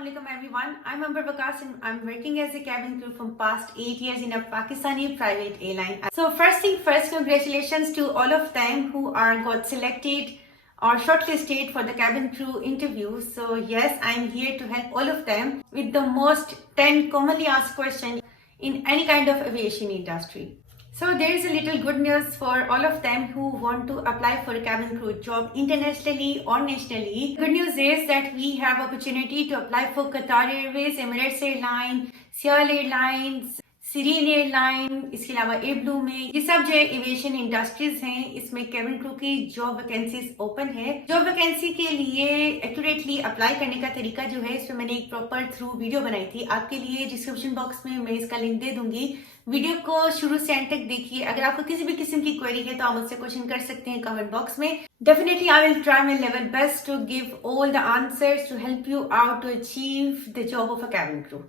Assalamualaikum everyone. I'm Amber Bakas and I'm working as a cabin crew from past 8 years in a Pakistani private airline. So first thing first, congratulations to all of them who are got selected or shortlisted for the cabin crew interview. So yes, I'm here to help all of them with the most 10 commonly asked questions in any kind of aviation industry. So there is a little good news for all of them who want to apply for a cabin crew job internationally or nationally. Good news is that we have opportunity to apply for Qatar Airways, Emirates Airline, Sierra Airlines, Syrian airline, इसके अलावा Airblue में ये सब जो aviation industries हैं, इसमें cabin crew की job vacancies open है। जॉब वैकेंसी के लिए एक्यूरेटली अप्लाई करने का तरीका जो है, इसमें मैंने एक प्रॉपर थ्रू वीडियो बनाई थी आपके लिए। डिस्क्रिप्शन बॉक्स में मैं इसका लिंक दे दूंगी। वीडियो को शुरू से एंड तक देखिए। अगर आपको किसी भी किस्म की क्वेरी है तो आप मुझसे क्वेश्चन कर सकते हैं कमेंट बॉक्स में। Definitely I will try my level best to give all the answers to help you out to achieve the job of a cabin crew.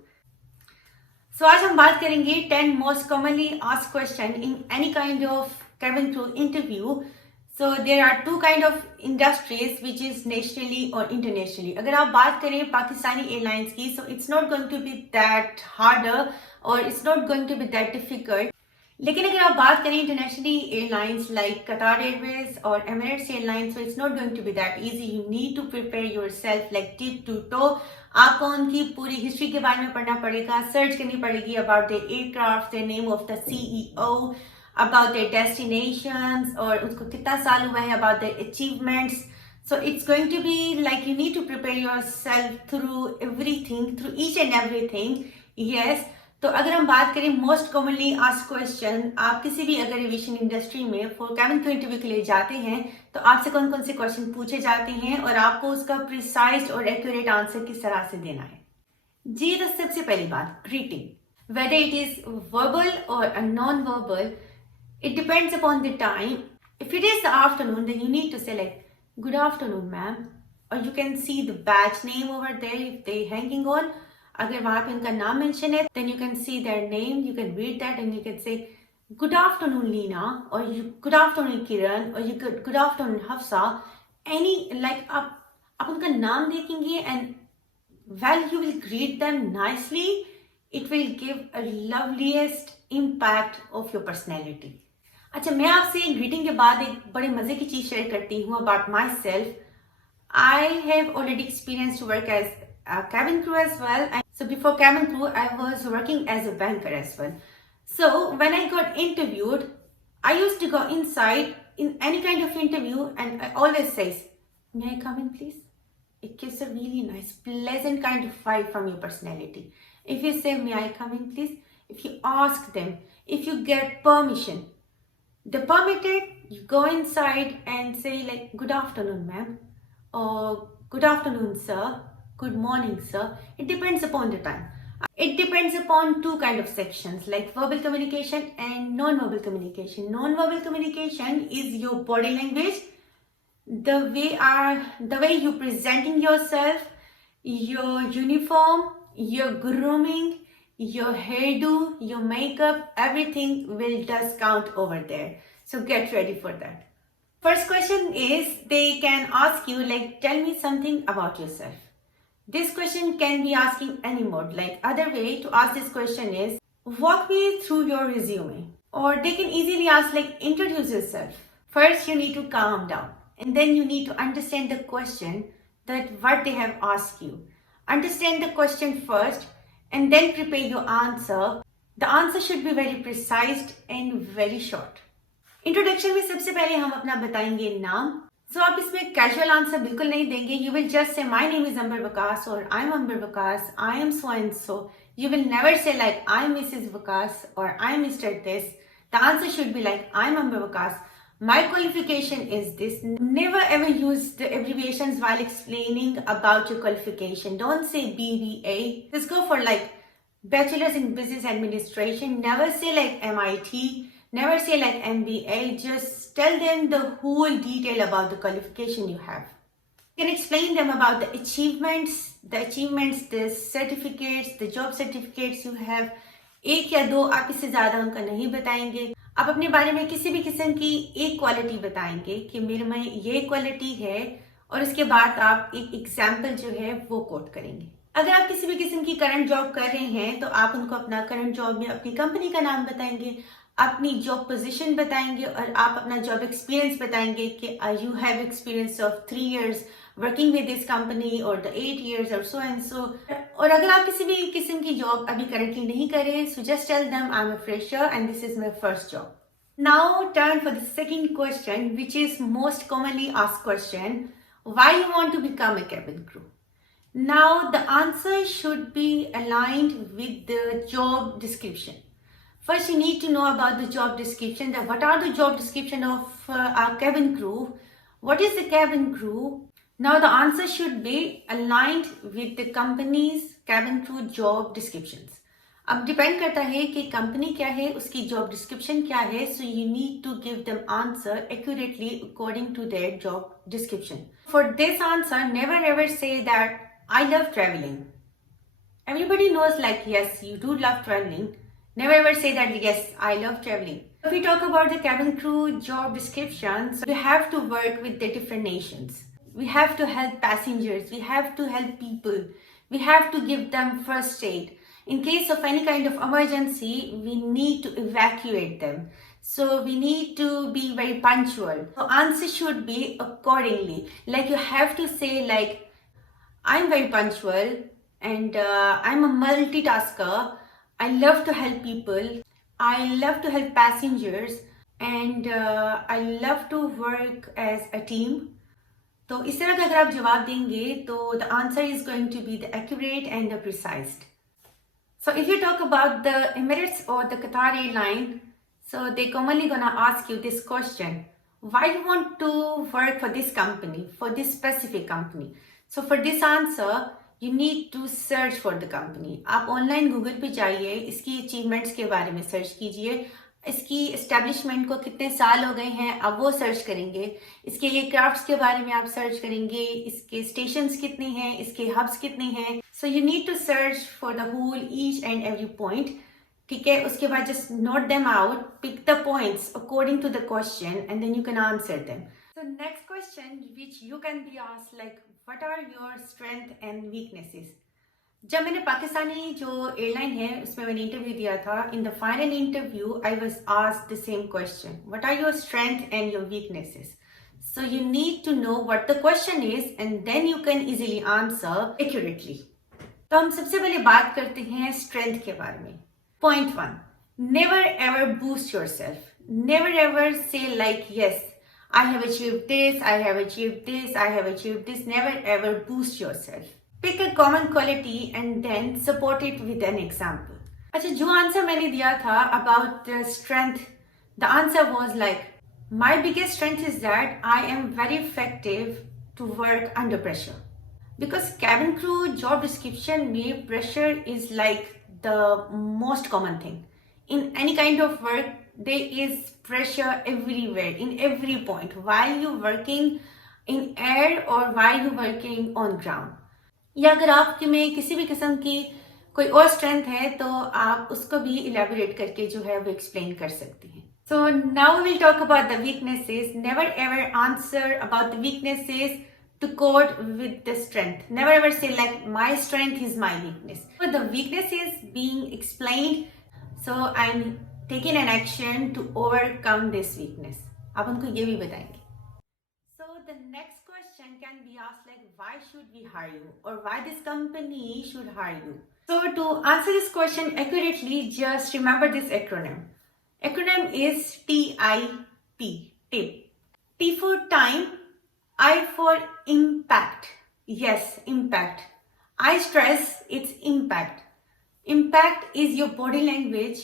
So आज हम बात करेंगे 10 most commonly asked question in any kind of cabin crew interview. So there are two kind of industries which is nationally or internationally. अगर आप बात करें Pakistani airlines की, so it's not going to be that harder or it's not going to be that difficult. लेकिन अगर आप बात करें इंटरनेशनली एयरलाइंस लाइक कतार एयरवेज और Emirates airlines, so it's not going to be that easy. You need to prepare yourself like tip to toe. आपको उनकी पूरी हिस्ट्री के बारे में पढ़ना पड़ेगा, सर्च करनी पड़ेगी about the aircraft, the name of the CEO, about the destinations और उसको कितना साल हुआ है, about the achievements. So it's going to be like you need to prepare yourself through everything, through each and everything. Yes. तो अगर हम बात करें मोस्ट कॉमनली आस्क्ड क्वेश्चन, आप किसी भी अगर एविएशन इंडस्ट्री में फॉर कैबिन क्रू इंटरव्यू के लिए जाते हैं तो आपसे कौन कौन से क्वेश्चन पूछे जाते हैं और आपको उसका प्रिसाइज और एक्यूरेट आंसर किस तरह से देना है। जी, तो सबसे पहली बात, greeting, whether it is verbal और non verbal, it depends upon the time. If it is the afternoon then you need to say like good afternoon ma'am, और you can see the batch name over there if they hanging on. अगर वहां पे उनका नाम mention है then you can see their name, you can read that and you can say good afternoon Leena, और you good afternoon किरण, और you good afternoon Hafsa, any like आप उनका नाम देखेंगे and well you will greet them nicely. It will give a loveliest impact of your personality. अच्छा, मैं आपसे greeting के बाद एक बड़े मजे की चीज शेयर करती हूँ about myself. I have already experience to work as cabin crew as well. And so before cabin crew, I was working as a banker as well. So when I got interviewed, I used to go inside in any kind of interview and I always says, may I come in please? It gives a really nice, pleasant kind of vibe from your personality. If you say, may I come in please? If you ask them, if you get permission, the permitted, you go inside and say like, good afternoon ma'am, or good afternoon sir, good morning sir. It depends upon the time. It depends upon two kind of sections like verbal communication and non-verbal communication. Non-verbal communication is your body language, the way you presenting yourself, your uniform, your grooming, your hairdo, your makeup, everything will just count over there. So get ready for that. First question is, they can ask you like, tell me something about yourself. This question can be asking any mode. Like other way to ask this question is, walk me through your resume. Or they can easily ask like, introduce yourself. First you need to calm down and then you need to understand the question, that what they have asked you. Understand the question first and then prepare your answer. The answer should be very precise and very short. Introduction में सबसे पहले हम अपना बताएंगे नाम. So आप इसमें casual answer बिल्कुल नहीं देंगे. You will just say my name is Amber Bakas or I am Amber Bakas, I am so and so. You will never say like I am Mrs. Bakas or I am Mr. this. The answer should be like I am Amber Bakas. My qualification is this. Never ever use the abbreviations while explaining about your qualification. Don't say BBA. Just go for like Bachelor's in Business Administration. Never say like MIT. Never say like MBA. Just tell them the whole detail about the qualification you have. You can explain them about the achievements, the certificates, the job certificates you have. एक या दो, आप इससे ज्यादा उनका नहीं बताएंगे. आप अपने बारे में किसी भी किस्म की एक क्वालिटी बताएंगे कि मेरे में ये क्वालिटी है, और इसके बाद आप एक एग्जाम्पल जो है वो कोट करेंगे. अगर आप किसी भी किस्म की करंट जॉब कर रहे हैं तो आप उनको अपना करंट जॉब में अपनी कंपनी का नाम बताएंगे, अपनी जॉब पोजीशन बताएंगे और आप अपना जॉब एक्सपीरियंस बताएंगे कि you have experience of 3 years working with this company और द 8 years और सो एंड सो। और अगर आप किसी भी किस्म की जॉब अभी करंटली नहीं कर रहे, so just tell them I am a fresher and this is my first job. Now turn for the second question, which is most commonly asked question: why you want to become a cabin crew? Now the answer should be aligned with the job description. First, you need to know about the job description. That what are the job description of our cabin crew? What is the cabin crew? Now the answer should be aligned with the company's cabin crew job descriptions. अब depend करता है कि company क्या है, उसकी job description क्या है, so you need to give them answer accurately according to their job description. For this answer, never ever say that I love travelling. Everybody knows like yes, you do love traveling. Never ever say that yes, I love traveling. If we talk about the cabin crew job descriptions, we have to work with the different nations. We have to help passengers. We have to help people. We have to give them first aid. In case of any kind of emergency, we need to evacuate them. So we need to be very punctual. So answer should be accordingly. Like you have to say like, I'm very punctual and I'm a multitasker. I love to help people. I love to help passengers and I love to work as a team. तो इस तरह का अगर आप जवाब देंगे तो the answer is going to be the accurate and the precise. So if you talk about the Emirates or the Qatar airline, so they commonly gonna ask you this question: why you want to work for this company, for this specific company? So for this answer, you need to search for the company. आप online Google पे जाइए, इसकी achievements के बारे में search कीजिए, इसकी establishment को कितने साल हो गए हैं आप वो सर्च करेंगे, इसके एयरक्राफ्ट्स के बारे में आप सर्च करेंगे, इसके स्टेशंस कितने हैं, इसके हब्स कितने हैं. So you need to search for the whole each and every point. ठीक है, उसके बाद just note them out, pick the points according to the question and then you can answer them. So next question which you can be asked like what are your strength and weaknesses? जब मैंने पाकिस्तानी जो airline है उसमें मैंने interview दिया था, in the final interview I was asked the same question, what are your strength and your weaknesses. So you need to know what the question is and then you can easily answer accurately. तो हम सबसे पहले बात करते हैं strength के बारे में. Point 1, never ever boost yourself. Never ever से like yes I have achieved this, I have achieved this, I have achieved this. Never ever boost yourself. Pick a common quality and then support it with an example. अच्छा, जो answer मैंने दिया था about the strength, the answer was like, my biggest strength is that I am very effective to work under pressure. Because cabin crew job description में pressure is like the most common thing. In any kind of work, there is pressure everywhere, in every point, while you're working in air or while you're working on ground. या अगर आपके में किसी भी किस्म की कोई और स्ट्रेंथ है तो आप उसको भी इलेबोरेट करके जो है वो एक्सप्लेन कर सकती हैं. So now we will talk about the weaknesses. Never ever answer about the weaknesses to quote with the strength. Never ever say like my strength is my weakness. So the weakness is being explained. So I'm taking an action to overcome this weakness. आप उनको ये भी बताएंगे. So the next question can be asked like why should we hire you or why this company should hire you. So to answer this question accurately, just remember this acronym. Acronym is TIP, TIP. T for time, I for impact. Yes, impact. I stress it's impact. Impact is your body language,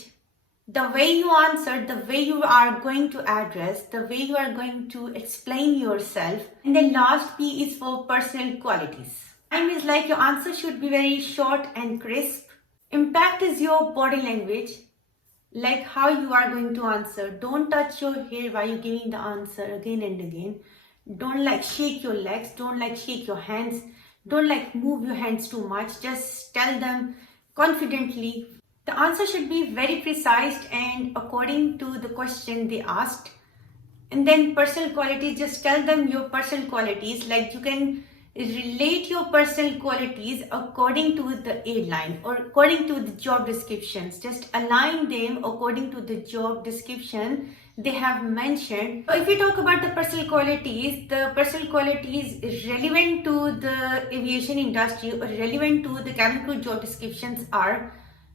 the way you answer, the way you are going to address, the way you are going to explain yourself. And the last P is for personal qualities. Time is like your answer should be very short and crisp. Impact is your body language, like how you are going to answer. Don't touch your hair while you're giving the answer again and again. Don't like shake your legs, don't like shake your hands, don't like move your hands too much. Just tell them confidently. The answer should be very precise and according to the question they asked. And then personal qualities, just tell them your personal qualities. Like you can relate your personal qualities according to the airline or according to the job descriptions. Just align them according to the job description they have mentioned. So if we talk about the personal qualities relevant to the aviation industry or relevant to the cabin crew job descriptions are: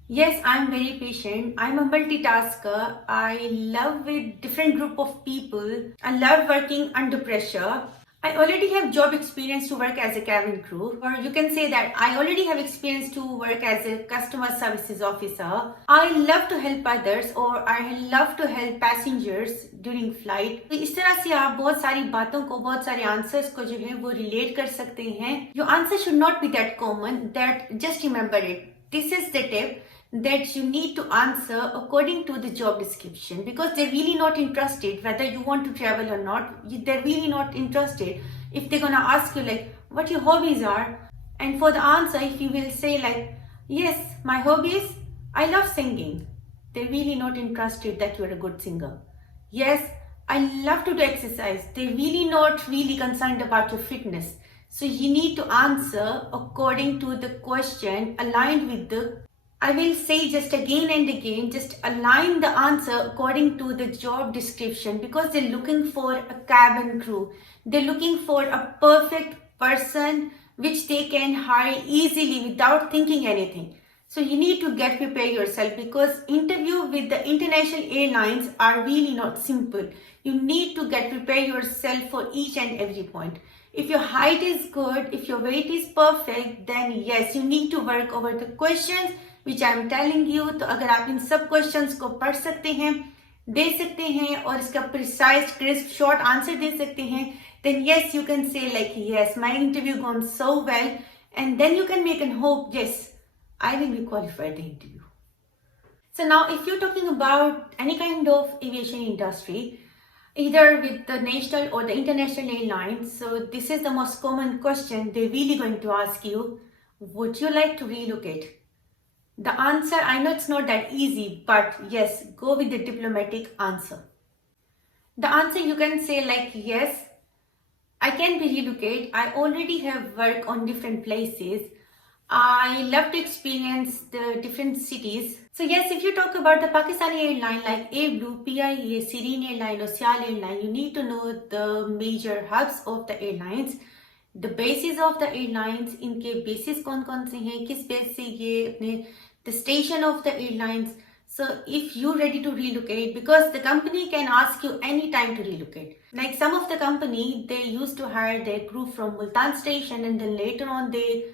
yes, I'm very patient. I'm a multitasker. I love with different group of people. I love working under pressure. I already have job experience to work as a cabin crew, or you can say that I already have experience to work as a customer services officer. I love to help others, or I love to help passengers during flight. तो इस तरह से आप बहुत सारी बातों को, बहुत सारे आंसर्स को जो है वो रिलेट कर सकते हैं. Your answer should not be that common. That just remember it. This is the tip that you need to answer according to the job description, because they're really not interested whether you want to travel or not. They're really not interested if they're gonna ask you like what your hobbies are, and for the answer if you will say like, yes, my hobbies, I love singing, they're really not interested that you're a good singer. Yes, I love to do exercise, they're really not really concerned about your fitness. So you need to answer according to the question, aligned with the, I will say just again and again, just align the answer according to the job description, because they're looking for a cabin crew. They're looking for a perfect person which they can hire easily without thinking anything. So you need to get prepared yourself, because interview with the international airlines are really not simple. You need to get prepared yourself for each and every point. If your height is good, if your weight is perfect, then yes, you need to work over the questions which I am telling you. तो अगर आप इन सब questions को पढ़ सकते हैं, दे सकते हैं और इसका precise, crisp, short answer दे सकते हैं, then yes, you can say like, yes, my interview gone so well, and then you can make an hope, yes, I will be qualified the interview. So now if you're talking about any kind of aviation industry, either with the national or the international airlines, so this is the most common question they're really going to ask you: would you like to relocate? The answer, I know it's not that easy, but yes, go with the diplomatic answer. The answer you can say like, yes, I can be relocate. I already have work on different places. I love to experience the different cities. So yes, if you talk about the Pakistani airline like AirBlue, PIA, Serene Airline or Sial Airline, you need to know the major hubs of the airlines, the bases of the airlines, इनके bases कौन-कौन से हैं, किस base से ये अपने, the station of the airlines. So if you're ready to relocate, because the company can ask you any time to relocate. Like some of the company, they used to hire their crew from Multan station, and then later on they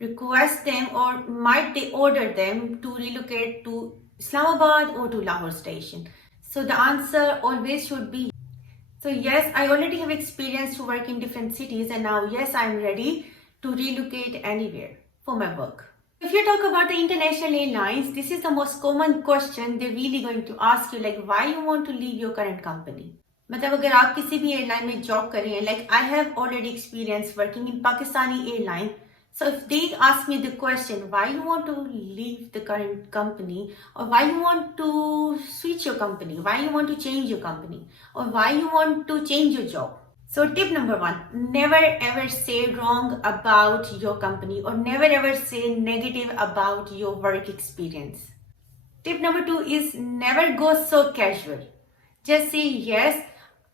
request them, or might they order them to relocate to Islamabad or to Lahore station. So the answer always should be, so yes, I already have experience to work in different cities, and now yes, I'm ready to relocate anywhere for my work. If you talk about the international airlines, this is the most common question they're really going to ask you, like why you want to leave your current company. मतलब अगर आप किसी भी airline में job कर रहे हैं, like I have already experience working in Pakistani airline. So if they ask me the question, why you want to leave the current company, or why you want to switch your company, why you want to change your company, or why you want to change your job. So tip number 1, never ever say wrong about your company, or never ever say negative about your work experience. Tip number 2 is never go so casual. Just say, yes,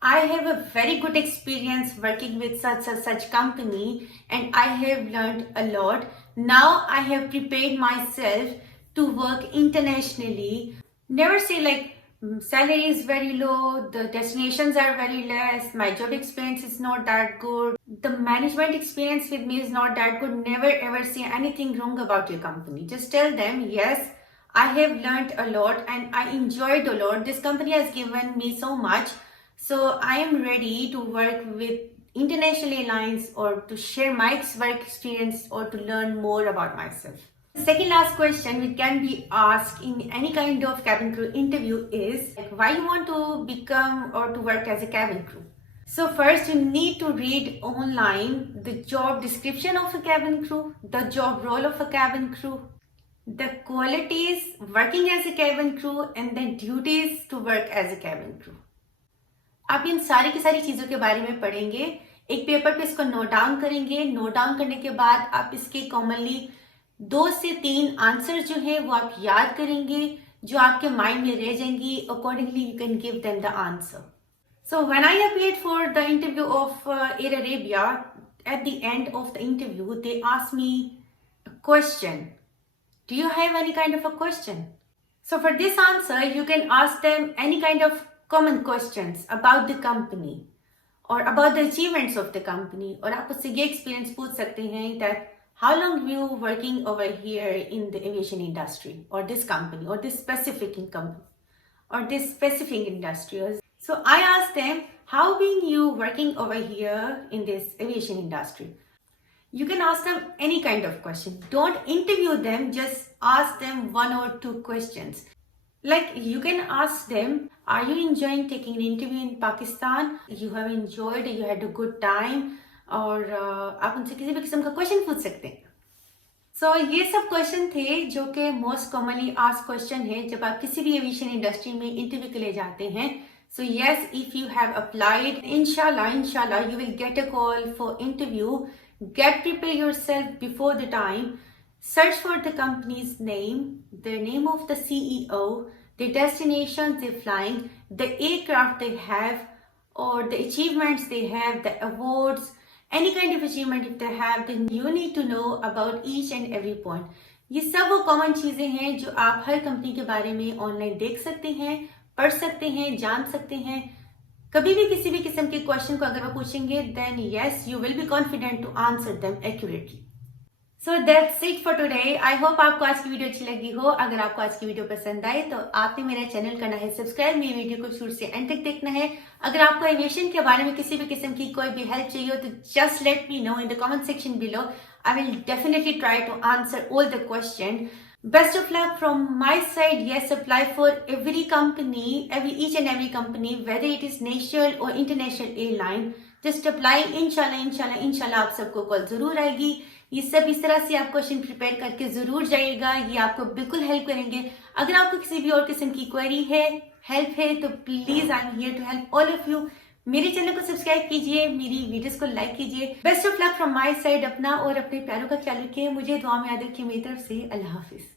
I have a very good experience working with such company, and I have learned a lot. Now I have prepared myself to work internationally. Never say like, salary is very low, the destinations are very less, my job experience is not that good, the management experience with me is not that good. Never ever say anything wrong about your company. Just tell them, yes, I have learned a lot and I enjoyed a lot. This company has given me so much. So I am ready to work with international airlines, or to share my work experience, or to learn more about myself. The second last question which can be asked in any kind of cabin crew interview is like, why you want to become or to work as a cabin crew. So first you need to read online the job description of a cabin crew, the job role of a cabin crew, the qualities working as a cabin crew, and the duties to work as a cabin crew. आप इन सारी की सारी चीज़ों के बारे में पढ़ेंगे एक पेपर पे इसको नोट डाउन करेंगे। नोट डाउन करने के बाद आप इसके कॉमनली 2 से 3 आंसर जो है वो आप याद करेंगे, जो आपके माइंड में रह जाएंगी। Accordingly you can give them the answer. So when I appeared for the interview of Air Arabia, at the end of the interview, they asked me a question. Do you have any kind of a question? So for this answer, you can ask them any kind of common questions about the company or about the achievements of the company. और आप उससे ये experience पूछ सकते हैं that how long you working over here in the aviation industry or this company or this specific company or this specific industry. So I asked them, how been you working over here in this aviation industry? You can ask them any kind of question. Don't interview them, just ask them 1 or 2 questions. Like you can ask them, are you enjoying taking an interview in Pakistan? You have enjoyed, you had a good time. और आप उनसे किसी भी किस्म का question पूछ सकते हैं। So ये सब क्वेश्चन थे जो कि मोस्ट कॉमनली आस्क्ड क्वेश्चन है जब आप किसी भी एविएशन इंडस्ट्री में इंटरव्यू के लिए जाते हैं। So yes, if you have applied, inshallah, you will get a call for interview. Get prepare yourself before the time. Search for the company's name, the name of the CEO, the destinations they're flying, the aircraft they have, or the achievements they have, the awards, any kind of achievement if they have, then you need to know about each and every point. ये सब वो common चीजें हैं जो आप हर company के बारे में ऑनलाइन देख सकते हैं, पढ़ सकते हैं, जान सकते हैं। कभी भी किसी भी किस्म के क्वेश्चन को अगर आप पूछेंगे then yes you will be confident to answer them accurately. So that's it for today. I hope आपको आज की वीडियो अच्छी लगी हो। अगर आपको आज की वीडियो पसंद आए तो आपने मेरा चैनल करना है सब्सक्राइब, मेरी वीडियो को शुरू से एंड तक देखना है। अगर आपको एविएशन के बारे में किसी भी किस्म की कोई भी हेल्प चाहिए हो तो just let me know in the comment section below. I will definitely try to answer all the question. Best of luck from my side. Yes, apply for every company, each and every company, whether it is national or international airline. Just apply. इंशाल्लाह आप सबको call जरूर आएगी। ये सब इस तरह से आप क्वेश्चन प्रिपेयर करके जरूर जाइएगा, ये आपको बिल्कुल हेल्प करेंगे। अगर आपको किसी भी और किस्म की क्वेरी है, हेल्प है, तो please I am here to help all of you. मेरे चैनल को सब्सक्राइब कीजिए, मेरी वीडियोस को लाइक कीजिए। Best of luck from my side. अपना और अपने प्यारों का ख्याल रखिए। मुझे दुआ में याद रखिए। मेरी तरफ से अल्लाह हाफिज।